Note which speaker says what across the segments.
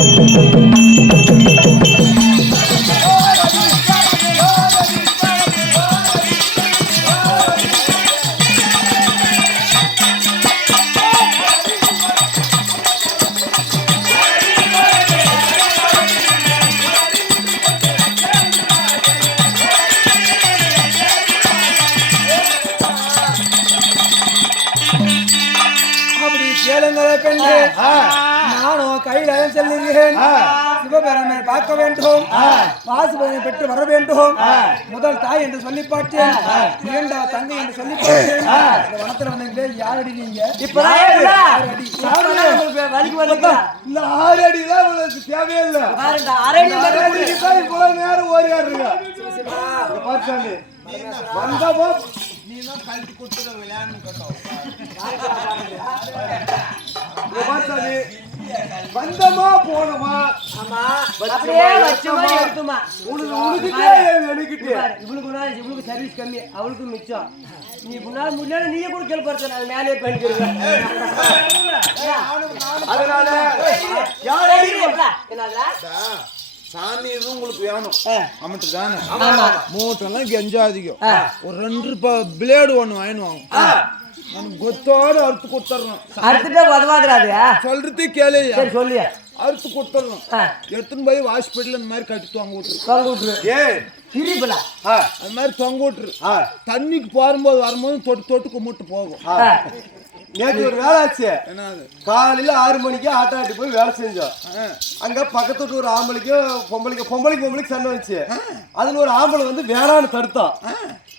Speaker 1: அப்படி பார்க்க வேண்டும். வாசுபதனை பெற்று வர வேண்டும். முதல் தாய் என்று சொல்லி பார்த்தேன் இரண்டாவது தங்கை என்று சொல்லி பார்த்தேன் வனத்துல வந்தீங்களே யாரடி நீங்க?
Speaker 2: உங்களுக்கு?
Speaker 3: இந்த ஆறு அடிதான் உங்களுக்கு தேவையே இல்லை
Speaker 2: பாரு, இந்த அரை அடி
Speaker 3: இந்த
Speaker 2: மட்டும்
Speaker 3: அரை
Speaker 2: குடி.
Speaker 3: அடிக்கு தான் இவ்வளவு நேரம் இங்க பார்த்தாண்டி வந்தப்போ இங்க பார்த்தாண்டி வந்தமா போனோமா
Speaker 2: ஆமா, அப்படியே வச்ச மாதிரி எடுத்துமா.
Speaker 3: உனக்கு உனக்கிட்டே எடுக்கிட்டு
Speaker 2: இவளுக்கு இவளுக்கு சர்வீஸ் கம்மி அவளுக்கு மிச்சம் நீ முன்னாடி முன்னாடி நீயே கூட கேள்வி நான் மேலே பண்ணிக்கிறேன்
Speaker 3: அதனால யார் அடி
Speaker 2: என்னடா
Speaker 3: சாமி எதுவும் உங்களுக்கு வேணும் அமட்டு தானே
Speaker 2: ஆமா.
Speaker 3: மூட்டெல்லாம் கெஞ்சாதிக்கும் ஒரு ரெண்டு பிளேடு ஒன்று வாங்கிடுவாங்க நான் கொத்தோட அறுத்து கொடுத்துட்றேன்
Speaker 2: அடுத்துட்டே உதவாதுறாது
Speaker 3: சொல்றது கேளு
Speaker 2: சரி சொல்லியா.
Speaker 3: அறுத்து கொடுத்துட்றோம் எடுத்துன்னு போய் ஹாஸ்பிட்டல் இந்த மாதிரி கட்டி தொங்க விட்டுரு.
Speaker 2: தொங்க விட்டுரு.
Speaker 3: ஏ.
Speaker 2: திரிபல
Speaker 3: அது மாதிரி தொங்க விட்டுரு. தண்ணிக்கு போகும்போது வரும்போது தொட்டு தொட்டு கும்பிட்டு போகும்.
Speaker 4: நேற்று ஒரு வேலை ஆச்சு. காலையில ஆறு மணிக்கு ஆட்டாட்டி போய் வேலை செஞ்சோம். அங்க பக்கத்து ஒரு ஆம்பளைக்கும் பொம்பளைக்கு பொம்பளைக்கு பொம்பளைக்கு சண்டை வந்துச்சு. அதுல ஒரு ஆம்பளை வந்து வேணான்னு தடுத்தான்.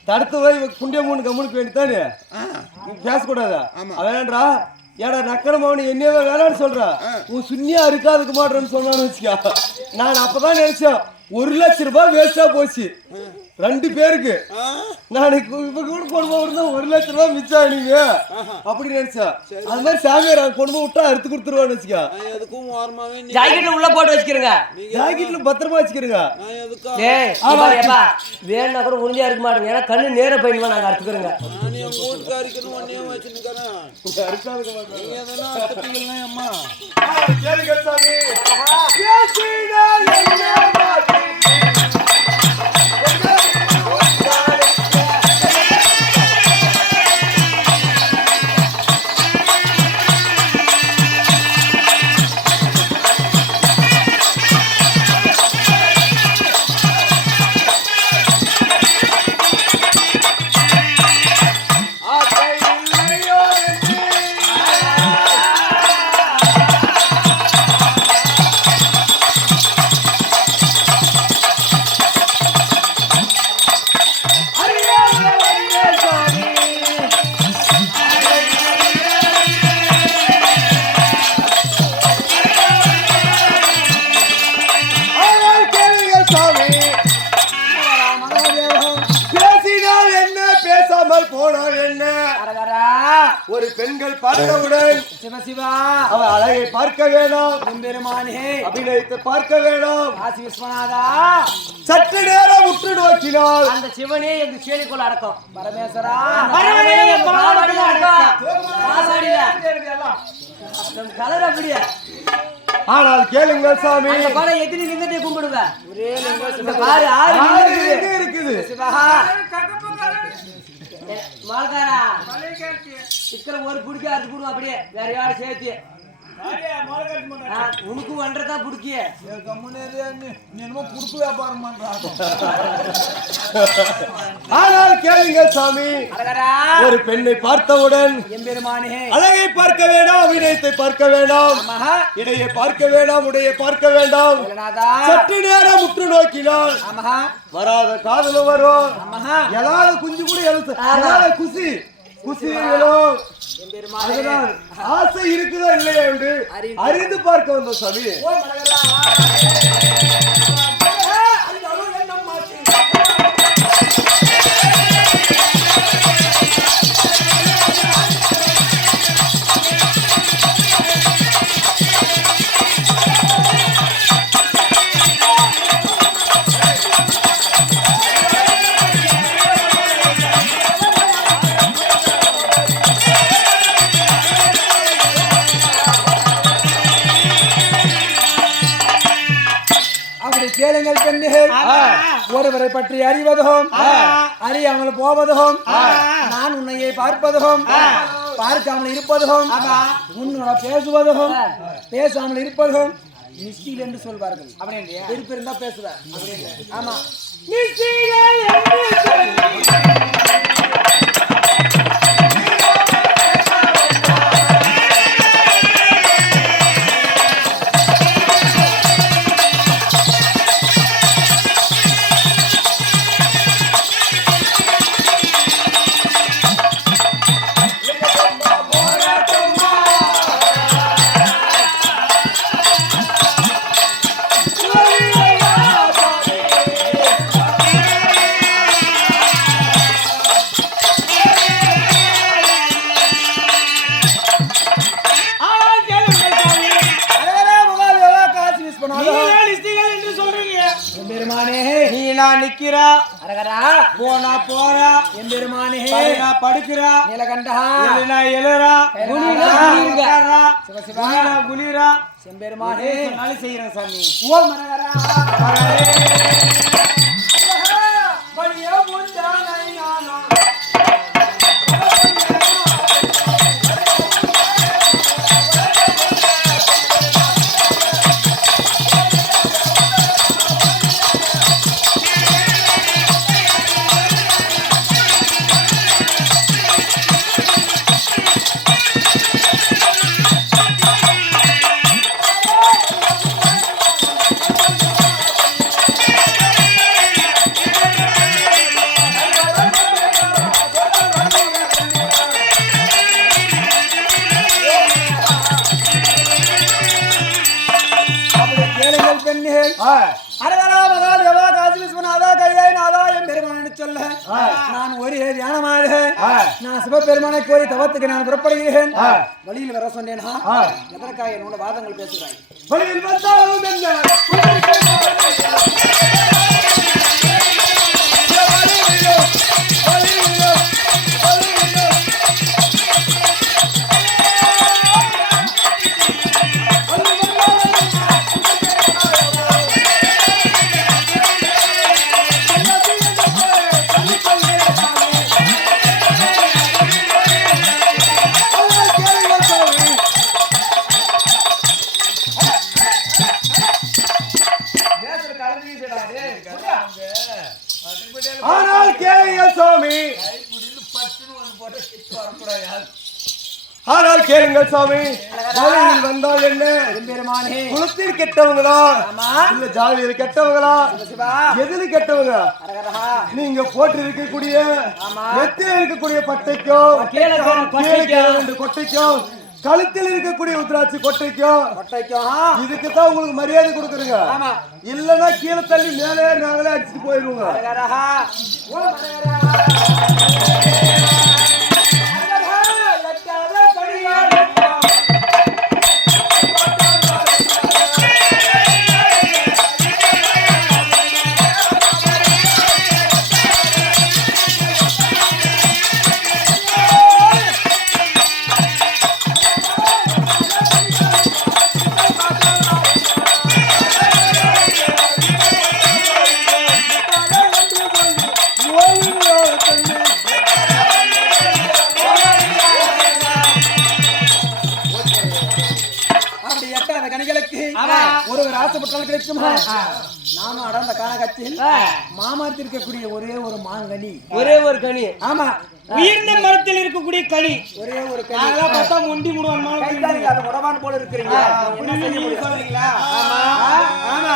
Speaker 4: தடுத்து போய் குண்டிய மூணு கம்முனுக்கு வேண்டித்தானே பேசக்கூடாதா வேணான்றா ஏடா நக்கன மவனி என்னையவே வேணான்னு சொல்ற. உன் சுண்ணியா இருக்காதுக்கு மாட்டேன்னு சொன்னான்னு வச்சுக்கா. நான் அப்பதான் நினைச்சேன் ஒரு லட்ச ரூபாய் வேஸ்டா போச்சு. ரெண்டு பேருக்கு. நான் இப்ப கூட கொண்டு விட்டா ஒரு லட்ச ரூபாய் மிச்சம் நீங்க அப்படி நினைச்சேன். அது மாதிரி சாமியார் அவன் கொண்டு போய் விட்டா அறுத்து கொடுத்துருவான்னு வச்சுக்கா.
Speaker 3: எதுக்கும் ஓரமாவே
Speaker 2: ஜாக்கெட்ல உள்ள போட்டு வச்சுக்கிறேங்க
Speaker 4: ஜாக்கெட்ல பத்திரமா வச்சுக்கிறேங்க
Speaker 2: வேணா கூட உறுதியா இருக்க மாட்டேங்க. ஏன்னா கண்ணு நேர போயிடுவா நாங்க அறுத்துக்கிறோங்க
Speaker 3: நான்
Speaker 4: ஒரு பெண்கள் பார்த்தவுடன்
Speaker 1: சிவசிவா.
Speaker 4: அவ அழகை பார்க்க வேண்டாம்.
Speaker 1: எம்பெருமானே
Speaker 4: அபிநயத்தை பார்க்க வேண்டாம்.
Speaker 1: காசி விஸ்வநாதா.
Speaker 4: சற்று நேரம் உற்று நோக்கினால்
Speaker 2: அந்த சிவனே எங்க சேலிக்குள்ள அடக்கம்.
Speaker 1: பரமேஸ்வரா.
Speaker 2: கலர் அப்படியே.
Speaker 4: ஆனால் கேளுங்கள் சாமி.
Speaker 2: படம் எத்தனை லிங்கத்தை கும்பிடுவேன் பாரு ஆறு இருக்குது.
Speaker 4: எங்க இருக்குது
Speaker 2: ஒரு பிடிக்க அறுத்து போடுவோம் அப்படியே வேற யாரும் சேர்த்து. உனக்கு பண்றதா பிடிக்கிய.
Speaker 1: என்னமோ புடுப்பு வியாபாரம்
Speaker 4: ஆனால் கேளுங்க சாமி. ஒரு பெண்ணை பார்த்தவுடன் அழகை பார்க்க வேண்டாம் அபிநயத்தை பார்க்க வேண்டாம். இடையை பார்க்க வேண்டாம் உடையை பார்க்க வேண்டாம். சற்று நேரம் முற்று நோக்கினால் வராத காதல வரும். எல்லாத குஞ்சு கூட எழுத்து குசி. அதனால் ஆசை இருக்குதா இல்லையா என்று அறிந்து பார்க்க வந்த சாமி
Speaker 1: ஒருவரை பற்றி அறிவதும் அறியாமல் போவதும் நான் உன்னையே பார்ப்பதும் பார்க்காமல் இருப்பதும் உன்னோட பேசுவதும் பேசாமல் இருப்பதும் நிஷ்டில் என்று சொல்வார்கள்.
Speaker 2: அப்படின்றியா?
Speaker 1: விருப்பம் இருந்தா பேசுவேன் ஆமா.
Speaker 2: நிச்சயங்கள் என்று
Speaker 1: அரகரா
Speaker 2: போனா போறா
Speaker 1: எம்பெருமானே
Speaker 2: படுனா படுக்கிறா.
Speaker 1: நீலகண்டா.
Speaker 2: எழுனா எழுறா. குனினா குனிறா
Speaker 1: சிவசிவா.
Speaker 2: குனினா குனிறா
Speaker 1: செம்பெருமானே
Speaker 2: சொன்னாலும் செய்யறேன் சாமி.
Speaker 1: ஓம் அரகரா பணிய முந்தானை நானா. நான் ஒரே தியானமாக. நான் சிவபெருமானை கோரி தவத்துக்கு நான் புறப்படுகிறேன். வழியில் வர சொன்னேனா? எதற்காக என்னோட வாதங்கள் பேசுகிறாய்?
Speaker 4: ஆனால் கேளுங்கள் சுவாமி. ஆனால் கேளுங்கள் சுவாமி. வந்தால் என்ன?
Speaker 1: பெருமானே
Speaker 4: குலத்தில் கெட்டவங்களா?
Speaker 1: ஆமா.
Speaker 4: இல்ல ஜாதியில் கெட்டவங்களா? எதில் கெட்டவங்க? நீங்க போட்டு இருக்கக்கூடிய
Speaker 1: ஆமா.
Speaker 4: நெத்தியில் இருக்கக்கூடிய பட்டைக்கும் கொட்டைக்கும் கழுத்தில் இருக்கக்கூடிய உத்ராட்சி கொட்டைக்கும்
Speaker 1: கொட்டைக்கும்
Speaker 4: இதுக்கு தான் உங்களுக்கு மரியாதை கொடுக்குறீங்க.
Speaker 1: ஆமா.
Speaker 4: இல்லன்னா கீழே தள்ளி மேலே நாங்களே அடிச்சுட்டு போயிருவோங்க
Speaker 1: நானும் அடர்ந்த காலகத்தில் மாமரத்தில் ஒரே ஒரு மாங்கனி.
Speaker 2: ஒரே ஒரு கனி.
Speaker 1: ஆமா.
Speaker 2: உயர்ந்த மரத்தில் இருக்கக்கூடிய கனி.
Speaker 1: ஒரே ஒரு கனி.
Speaker 2: நாங்களாம் பார்த்தா முண்டி முடுவான்
Speaker 1: கைதாரி அது உடவான் போல இருக்கிறீங்க? ஆமா. ஆமா.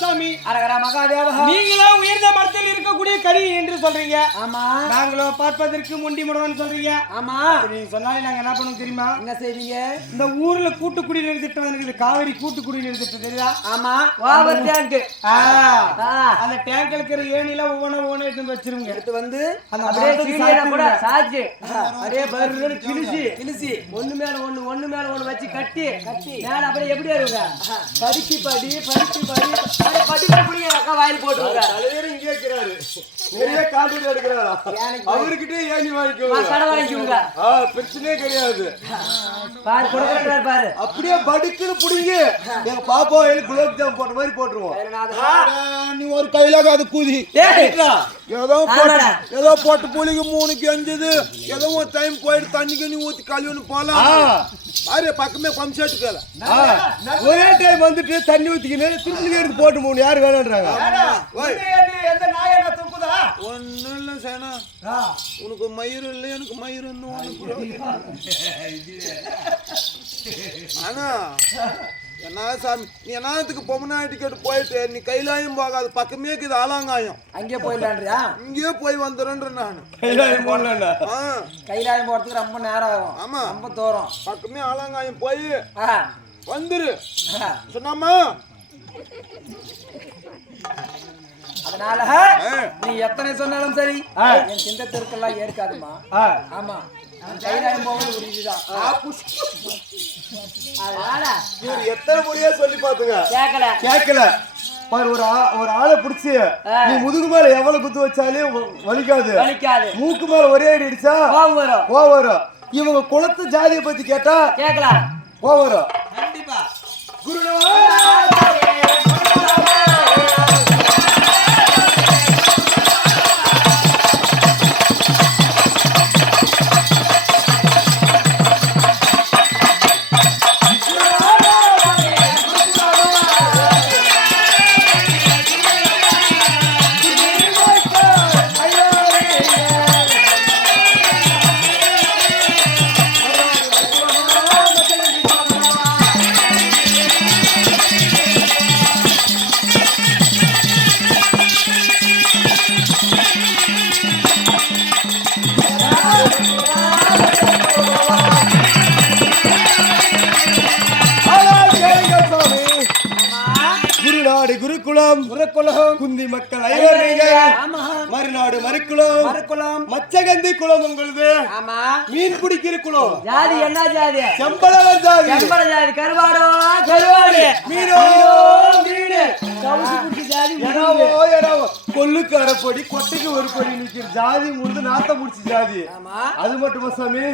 Speaker 5: சாமி
Speaker 1: அரகர மகாதேவா.
Speaker 5: நீங்களோ உயர்ந்த மரத்தில் இருக்கக்கூடிய கனி என்று சொல்றீங்க.
Speaker 1: ஆமா.
Speaker 5: நாங்களோ பார்ப்பதற்கு முண்டி முடவன் சொல்றீங்க.
Speaker 1: ஆமா.
Speaker 5: நீங்க சொன்னாலே நாங்க என்ன பண்ணுவோம் தெரியுமா?
Speaker 1: என்ன செய்வீங்க?
Speaker 5: இந்த ஊர்ல கூட்டு குடிநீர் திட்டம் இருக்குது காவிரி கூட்டு குடிநீர் திட்டம் தெரியுதா?
Speaker 1: ஆமா.
Speaker 2: Over tank.
Speaker 5: அந்த டேங்க்ல இருக்கிற ஏணில ஒவ்வொன்றும் ஒவ்வொன்று எடுத்து வச்சிருங்க
Speaker 1: எடுத்து வந்து
Speaker 5: அந்த
Speaker 2: அப்படியே சீனியரை கூட. சாச்சு. அப்படியே பருன்னு கிழிச்சு
Speaker 1: கிழிச்சி
Speaker 2: ஒண்ணு மேல ஒண்ணு ஒண்ணு மேல ஒண்ணு வச்சு கட்டி கட்டி. மேல அப்படியே எப்படி வருங்க? பருக்கி படி பருக்கி படி. அப்படியே படி படி அக்கா வாயில் போட்டுருங்க
Speaker 4: தலைவர் இங்கே இருக்கிறாரு நிறைய காட்டு எடுக்கிறாரா? அவர்கிட்டயே ஏணி வாங்கிக்கோங்க. பிரச்சனையே கிடையாது.
Speaker 2: பாரு கொடுக்குறாரு பாரு.
Speaker 4: அப்படியே படுக்குன்னு புடிங்க எங்க பாப்பா குலோப் ஜாம் போட்ட மாதிரி போட்டுருவோம்.
Speaker 3: நீ ஒரு கையிலாகாத கூதி. ஏதோ போட்டு ஏதோ போட்டு புளிக்கு மூணுக்கு அஞ்சுது. ஏதோ ஒரு டைம் போயிட்டு தண்ணிக்கு நீ ஊத்தி கழுவுன்னு போலாம். பாரு பக்கமே பம்செட்டுக்கல
Speaker 4: ஆ, ஒரே டைம் வந்துட்டு தண்ணி ஊத்திக்கின்னு திருப்பி எடுத்து போட்டு மூணு. யார் வேணான்றாங்க
Speaker 3: ஒன்னும் இல்ல சேனா. உனக்கு மயிர் இல்லை எனக்கு மயிர் ஆனா என்ன சாமி? நீ என்னத்துக்கு பொம்மநாட்டி கேட்டு போயிட்டு நீ கைலாயும் போகாது பக்கமே இருக்குது ஆலாங்காயம்.
Speaker 1: அங்கே போயிடலான்றியா?
Speaker 3: இங்கேயே போய் வந்துடுறேன் நான்.
Speaker 4: கைலாயம் போடலண்ணா
Speaker 3: ஆ.
Speaker 1: கைலாயம் போறதுக்கு ரொம்ப நேரம் ஆகும்.
Speaker 3: ஆமா.
Speaker 1: ரொம்ப தூரம்.
Speaker 3: பக்கமே ஆலாங்காயம் போய். வந்துரு. சொன்னாமா
Speaker 1: அதனால நீ எத்தனை சொன்னாலும் சரி என் சிந்த தெருக்கெல்லாம் ஏற்காதுமா ஆமா.
Speaker 4: இவர் எத்தனை முறையா சொல்லி பாத்துங்க
Speaker 2: கேட்கல
Speaker 4: கேட்கல பாரு ஒரு ஆ- ஒரு ஆளை பிடிச்சி நீ முதுகு மேல எவ்வளவு குத்து வச்சாலும் வ- வலிக்காது.
Speaker 2: வலிக்காது.
Speaker 4: மூக்கு மேல ஒரே அடி அடிச்சா
Speaker 2: வரும்.
Speaker 4: கோவம் வரும். இவங்க குளத்து ஜாதியை பத்தி கேட்டா
Speaker 2: கேட்கலாம்
Speaker 4: கோவம் வரும்.
Speaker 1: கண்டிப்பா.
Speaker 4: குருகுலம்
Speaker 1: குலகுலம்
Speaker 4: குந்தி மக்கள் ஐவர் மறுநாடு மறுக்குளம்.
Speaker 1: மரக்குளம்
Speaker 4: மச்சகந்தி குளம் உங்களது.
Speaker 1: ஆமா.
Speaker 4: மீன் பிடிக்கிற குளம்.
Speaker 2: ஜாதி என்ன ஜாதி?
Speaker 4: செம்பளவன் ஜாதி.
Speaker 2: செம்பட ஜாதி. கருவாடோ கருவாடு.
Speaker 4: மீனோ
Speaker 2: மீனு கவுசி குட்டி ஜாதி
Speaker 4: எனாவோ எனாவோ கொல்லுக்கு அரைப்படி கொட்டைக்கு ஒரு படி நிக்கிற ஜாதி முடிந்து நாத்தம் முடிச்சு ஜாதி.
Speaker 1: ஆமா.
Speaker 4: அது மட்டுமா சாமி?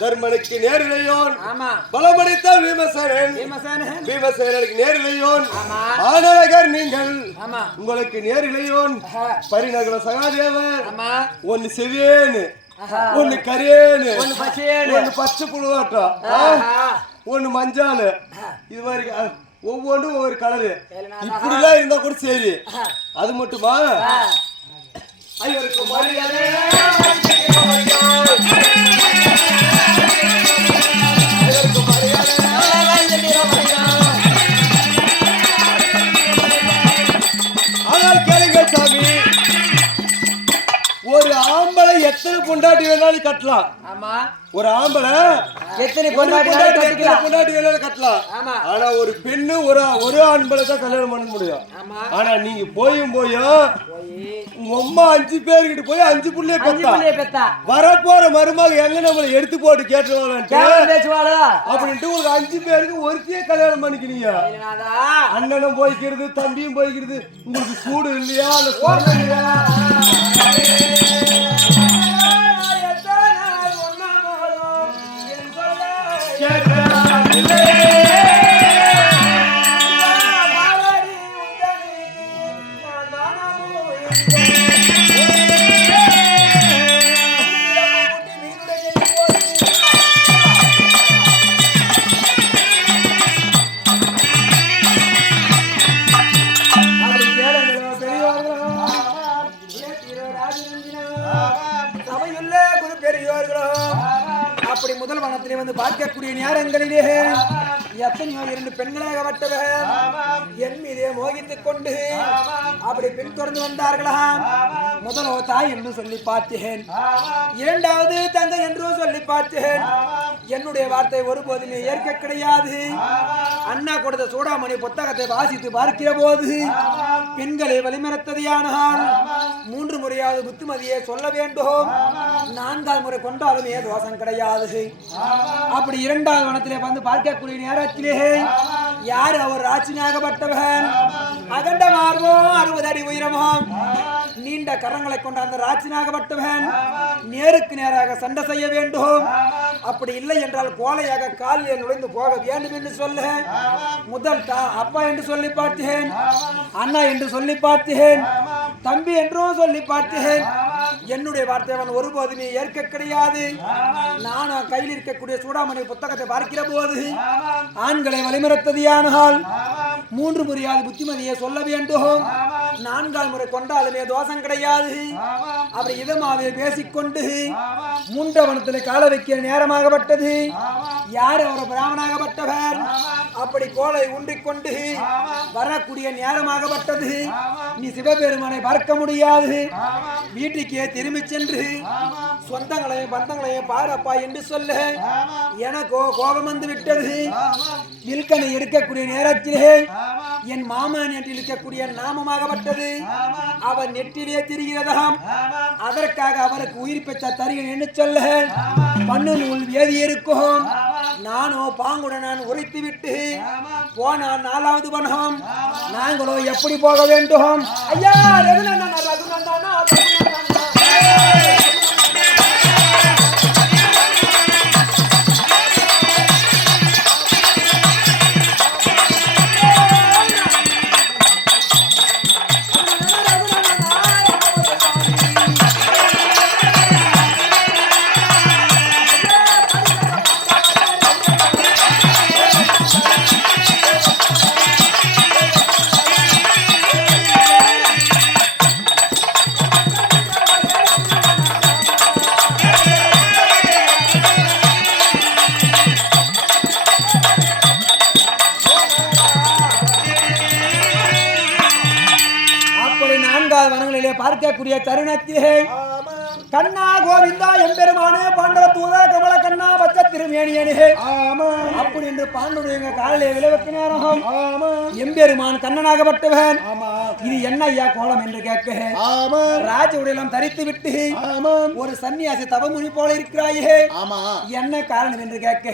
Speaker 4: தர்மனுக்கு நேரிலையோன்
Speaker 1: ஆமா.
Speaker 4: பலமடித்த
Speaker 1: பீமசேனன்
Speaker 4: பீமசேனனுக்கு நேரிலையோன்
Speaker 1: ஆமா.
Speaker 4: ஆனழகர் நீங்கள்.
Speaker 1: ஆமா.
Speaker 4: உங்களுக்கு நேரிலையோன் பரிநகர சகாதேவன்
Speaker 1: ஆமா.
Speaker 4: ஒன்னு செவேனு ஒன்னு
Speaker 2: பச்சையேடு
Speaker 4: ஒன்னு பச்சை புழுவாட்டம். ஒன்னு மஞ்சாலு இது மாதிரி அஹ், ஒவ்வொன்றும் ஒவ்வொரு கலரு இப்படிலாம் இருந்தா கூட சரி. அது மட்டுமா? ஐவருக்கு மரியாதை. எத்தனை பொண்டாட்டி வேணாலும் கட்டலாம்.
Speaker 1: ஆமா.
Speaker 4: ஒரு ஆம்பளை
Speaker 1: எத்தனை பொண்டாட்டி
Speaker 4: பொண்டாட்டி வேணாலும் கட்டலாம்.
Speaker 1: ஆமா.
Speaker 4: ஆனா ஒரு பெண்ணு ஒரு ஒரு ஆண்பளை தான் கல்யாணம் பண்ண முடியும். ஆனா நீங்க போயும் போயும் உங்க அம்மா அஞ்சு பேர்கிட்ட போய் அஞ்சு புள்ளைய பெத்தா. வரப்போற மருமக எங்க நம்மளை எடுத்து போட்டு
Speaker 2: பேசுவாளோ?
Speaker 4: அப்படின்ட்டு உங்களுக்கு அஞ்சு பேருக்கு ஒருத்தையே கல்யாணம் பண்ணிக்கிறீங்க? அண்ணனும் போய்க்கிறது தம்பியும் போய்க்கிறது. உங்களுக்கு சூடு இல்லையா? இல்ல சோறு இல்லையா?
Speaker 1: Yeah. எத்தனையோ இரண்டு பெண்களாகப்பட்டவர் என் மீதே மோகித்துக் கொண்டு அப்படி பின்தொடர்ந்து வந்தார்களாம். முதலோ தாய் என்று சொல்லி பார்த்தேன் இரண்டாவது தந்தை என்றும் சொல்லி பார்த்தேன் என்னுடைய வார்த்தை ஒருபோதும் ஏற்க கிடையாது. அண்ணா கொடுத்த சூடாமணி புத்தகத்தை வாசித்து பார்க்கிற போது பெண்களை வழிமறத்ததையானால் மூன்று முறையாவது புத்திமதியை சொல்ல வேண்டும் நான்காவது முறை கொண்டாலுமே தோஷம் கிடையாது. அப்படி இரண்டாவது வனத்திலே வந்து பார்க்கக்கூடிய நேரத்திலே யார் அவர் ராட்சினாகப்பட்டவன் அகண்ட மார்போ அறுபது அடி உயரமோ நீண்ட கரங்களை கொண்ட அந்த ராட்சினாகப்பட்டவன் நேருக்கு நேராக சண்டை செய்ய வேண்டும் அப்படி இல்லை என்றால் கோலையாக காலில் நுழைந்து போக வேண்டும் என்று சொல்ல. முதல் அப்பா என்று சொல்லி பார்த்தேன் அண்ணா என்று சொல்லி பார்த்தேன் தம்பி என்றும் சொல்லி பார்த்தேன் என்னுடைய வார்த்தை அவன் ஒருபோதுமே ஏற்க கிடையாது. நான் கையில் இருக்கக்கூடிய சூடாமணி புத்தகத்தை பார்க்கிற போது ஆண்களை வழிமறத்ததியானால் மூன்று முறையாவது புத்திமதியை சொல்ல வேண்டும். நான்கால் முறை கொண்டாலுமே தோஷம் கிடையாது. அப்படி இதமாவே பேசிக்கொண்டு மூன்றவனத்தில் கால வைக்கிற நேரமாகப்பட்டது. யார் அவர் பிராமணாகப்பட்டவர் அப்படி கோலை உண்டிக்கொண்டு வரக்கூடிய நேரமாகப்பட்டது. நீ சிவபெருமானை பார்க்க முடியாது. வீட்டுக்கே திரும்பி சென்று சொந்தங்களையும் பந்தங்களையும் பாரப்பா என்று சொல்ல. எனக்கோ கோபம் வந்து விட்டது. வில்கனை எடுக்கக்கூடிய நேரத்திலே என் மாமன் என்று இருக்கக்கூடிய நாமமாகப்பட்டது. அவர் நெற்றிலே திரிகிறதாம். அதற்காக அவருக்கு உயிர் பெற்ற தருகிறேன் என்று சொல்ல. பண்ணு நூல் வேதி இருக்கும். நானோ பாங்குடன் நான் உரைத்து விட்டு போனான் நாலாவது வனம் நாங்களோ எப்படி போக வேண்டும்? ஐயா ரகுநந்தனா ரகுநந்தனா. பார்க்கக்கூடிய தருணத்திலே. கண்ணா கோவிந்தா எம்பெருமானே பாண்டவ தூத கமல கண்ணா பச்ச திருமேனியனே அப்படி என்று பாண்டுடைய காலிலே விளைவுக்கு எம்பெருமான் கண்ணனாகப்பட்டவன். இது என்ன ஐயா கோலம் என்று கேட்க ராஜ உடையெல்லாம் தரித்து விட்டு ஒரு சன்னியாசி தவமுனி போல இருக்கிறாயே.
Speaker 3: ஆமா
Speaker 1: என்ன காரணம் என்று கேட்க.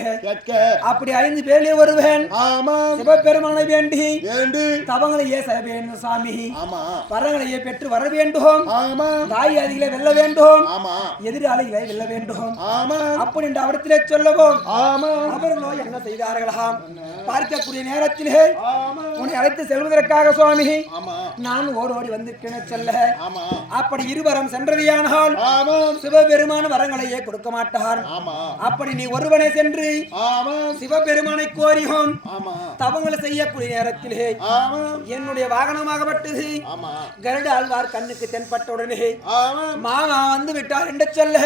Speaker 1: அப்படி ஐந்து பேரிலே வருவேன்.
Speaker 3: ஆமா
Speaker 1: சிவபெருமானை வேண்டி
Speaker 3: தவங்களை
Speaker 1: தவங்களையே செய்ய வேண்டும் சாமி.
Speaker 3: ஆமா
Speaker 1: வரங்களையே பெற்று வர வேண்டும்
Speaker 3: ஆமா
Speaker 1: தாயாதிகளை வெல்ல வேண்டும்
Speaker 3: ஆமா
Speaker 1: எதிராளிகளை வெல்ல வேண்டும்
Speaker 3: ஆமா
Speaker 1: அப்படி என்று அவரத்திலே சொல்லவும்.
Speaker 3: ஆமா
Speaker 1: அவர்களோ என்ன செய்தார்களாம். பார்க்கக்கூடிய நேரத்திலே உன்னை அழைத்து செல்வதற்காக சுவாமி நான் ஓடோடி வந்திருக்கேன் சொல்ல. அப்படி இருவரும் சென்றதையானால் சிவபெருமான் வரங்களையே கொடுக்க மாட்டார். அப்படி நீ ஒருவனே சென்று சிவபெருமானை கோரியோம் தவங்களை செய்யக்கூடிய நேரத்திலே என்னுடைய வாகனமாகப்பட்டது. கருட ஆழ்வார் கண்ணுக்கு தென்பட்ட உடனே மாமா வந்து விட்டார் என்று சொல்ல.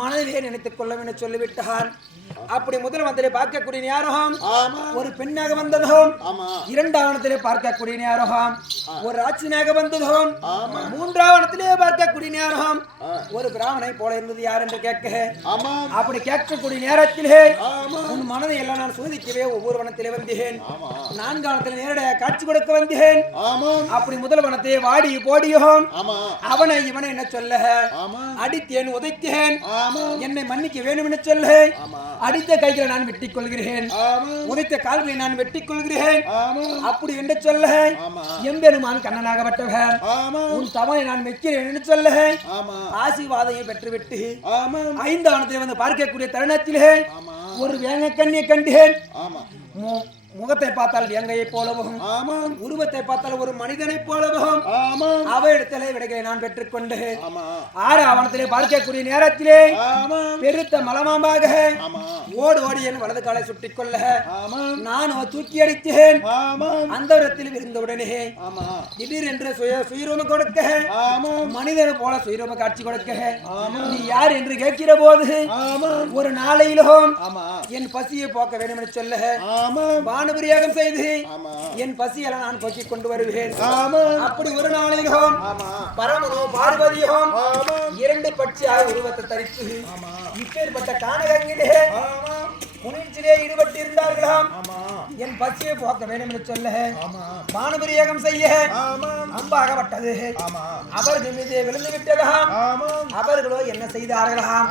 Speaker 1: மனதிலே நினைத்துக் கொள்ளும் என்று சொல்லிவிட்டார். அப்படி முதல் வந்ததிலே பார்க்கக்கூடிய
Speaker 3: ஆமா.
Speaker 1: ஒரு பெண்ணாக வந்ததும்
Speaker 3: ஆமா.
Speaker 1: இரண்டாவனத்திலே பார்க்கக்கூடிய நேரம் ஒரு ராட்சினாக வந்ததும் மூன்றாவனத்திலே பார்க்கக்கூடிய நேரம் ஒரு பிராமணை போல இருந்தது யார் என்று கேட்க. அப்படி கேட்கக்கூடிய நேரத்திலே உன் மனதை எல்லாம் நான் சோதிக்கவே ஒவ்வொரு வனத்திலே வந்தேன்.
Speaker 3: ஆமா.
Speaker 1: நான்காவனத்தில் நேரடியாக காட்சி கொடுக்க வந்தேன்.
Speaker 3: ஆமா.
Speaker 1: அப்படி முதல் வனத்தை வாடி போடியும் அவனை இவனை என்ன சொல்ல? அடித்தேன் உதைத்தேன். என்னை மன்னிக்க வேண்டும் என்று சொல்ல அடித்த கைகளை நான் வெட்டிக் கொள்கிறேன் உதைத்த கால்களை நான் வெட்டிக் கொள்கிறேன் அப்படி என்று சொல்ல எம்பெருமான் கண்ணனாகப்பட்டவன்
Speaker 3: ஆமா
Speaker 1: உன் தவனை நான் வைக்கிறேன் என்று சொல்ல
Speaker 3: ஆமா
Speaker 1: ஆசீர்வாதையை பெற்றுவிட்டு
Speaker 3: ஆமா
Speaker 1: ஐந்தாவனத்தில் வந்து பார்க்கக்கூடிய தருணத்திலே ஒரு வேங்க கண்ணியை கண்டேன். முகத்தை பார்த்தால் எங்கையை போலவும்
Speaker 3: ஆமாம்.
Speaker 1: உருவத்தை பார்த்தால் ஒரு மனிதனைப் போலவும்
Speaker 3: ஆமாம்.
Speaker 1: அவரிடத்திலே விடைகளை நான் பெற்றுக்கொண்டு ஆறு ஆவணத்திலே பார்க்கக்கூடிய நேரத்திலே பெருத்த மலமாம்பாக ஓடு ஓடி என் வலது காலை சுட்டிக் கொள்ள. நானோ தூக்கி அடித்தேன். அந்த இடத்தில் இருந்தவுடனே
Speaker 3: ஆமா.
Speaker 1: திடீர் என்று சுய சுயரூபம் கொடுக்க. மனிதனை போல சுயரூப காட்சி கொடுக்க. நீ யார் என்று கேட்கிற போது ஒரு நாளையிலும் என் பசியை போக்க வேண்டும் என்று சொல்ல
Speaker 3: ஆமாம்
Speaker 1: வானபிரியாகம் செய்து என் பசியெல்லாம் நான் போக்கிக் கொண்டு வருவேன். அப்படி ஒரு நாளையிலும்
Speaker 3: ஆமா.
Speaker 1: பரமனோ பார்வதியும் இரண்டு பட்சியாக உருவத்தை தரித்து இப்பேற்பட்ட காணகங்கிலே
Speaker 3: ஆமாம்
Speaker 1: குளிர்ச்சிலே ஈடுபட்டு இருந்தார்களாம் என் பசியை போக்க வேண்டும் என்று சொல்ல
Speaker 3: ஆமா.
Speaker 1: வானபிரியாகம் செய்ய அம்பாகப்பட்டது.
Speaker 3: ஆமா.
Speaker 1: அவர்கள் மீது விழுந்து விட்டதாம் அவர்களோ என்ன செய்தார்களாம்?